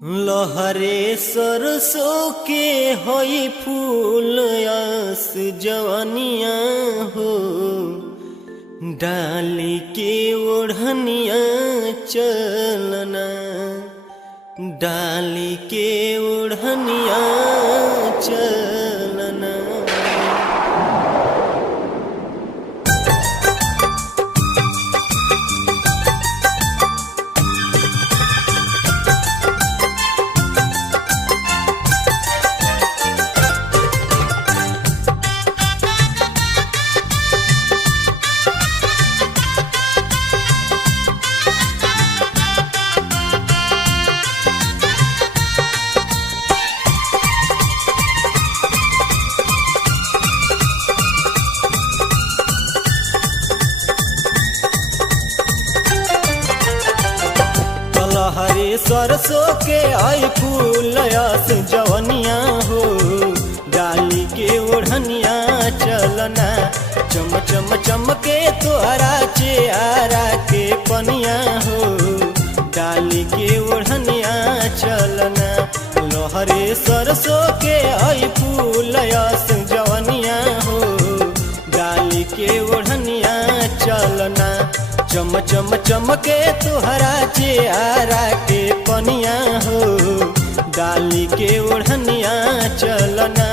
लहरे सरसों के होई फूल आस जवानिया हो, डाली के ओढ़निया चलना, डाली के ओढ़निया चलना। हरे सरसों के आई फूल आस जवनिया हो, डाली के ओढ़निया चलना, चम चम चमके तोहरा चेहरा के पनिया हो, डाली के ओढ़निया चलना। लहरे सरसों के आई फूल आस जवनिया हो, डाली के ओढ़निया चलना, चम चम चमके तोहरा चेहरा के पनिया हो, डाली के ओढ़निया चलना।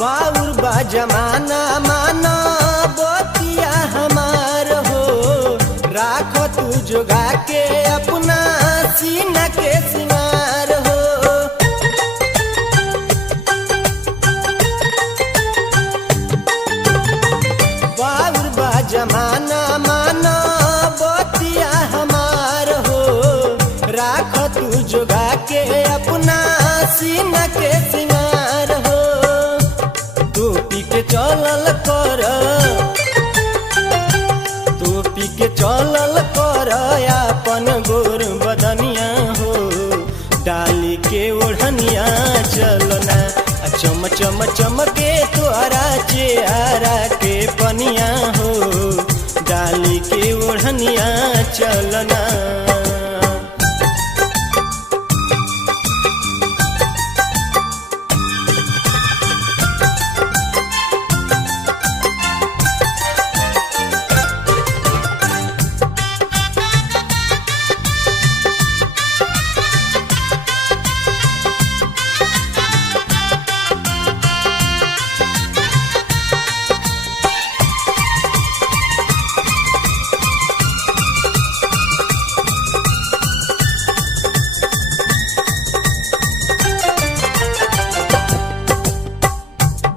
बाउर बा जमाना माना बतिया हमार हो, राख तू जोगा के अपना सीना के सिंगार हो। बाउर बा जमाना माना बतिया हमार हो, राख तू जोगा के अपना सीना के सिंगार हो। टोपी के चलल कर, टोपी के चलल कर अपन गोर बदनिया हो, डाली के ओढ़निया चलना, चम चम चमके तोहरा चेहरा के पनिया हो, डाली के ओढ़निया चलना।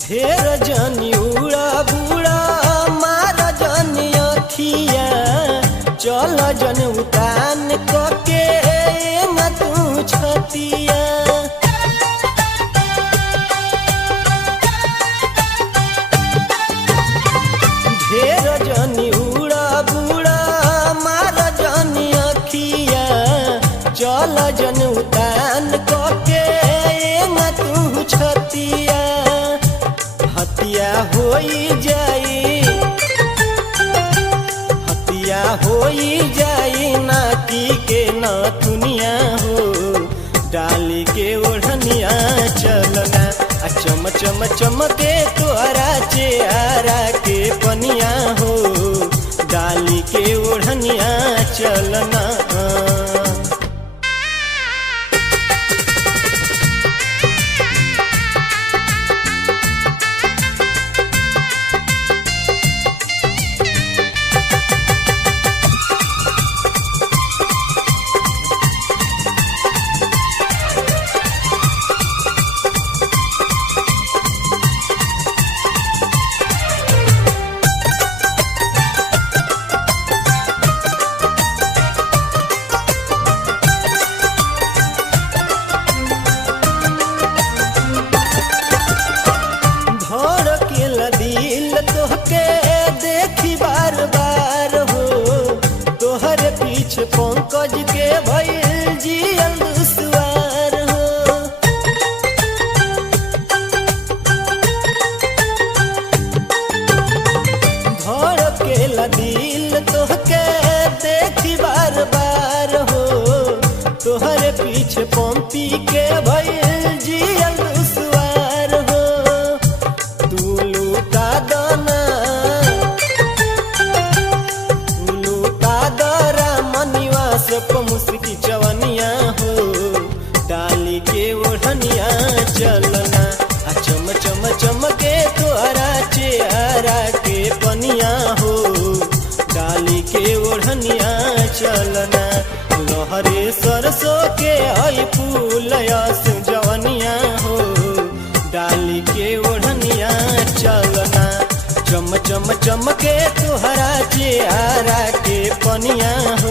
ढेर जनी उड़ा बुड़ा मार जनी अखिया, चल जन उतान कके न तू छतिया। ढेर जनी उड़ा बुड़ा मार जनी अखिया, चल जन उतान कके न तू छतिया। हतिया होई जाई, हतिया होई जाई नाती के नाथुनिया हो, डाली के ओढ़निया चलना, चम चम चमके तोहरा चेहरा के पनिया हो, डाली के ओढ़निया चलना। तोहके देखी बार बार हो, तोहरे पीछे पंकज के भइल जियल दुश्वार हो। धड़केला दिल तोहके देखी बार बार हो, तोहरे पीछे पंपी के भइल जियल दुश्वार हो। तू लूटा दाना मनिवास को मुस्की चवनिया हो, डाली के ओढ़निया चलना आ चम चम चमके तोहरा चेहरा के पनिया हो, डाली के ओढ़निया चलना। लहरे सरसों के आई फूल यस जवनिया हो, डाली के ओढ़निया चलना। चम चम चमके तोहरा चेहरा के पनिया हो,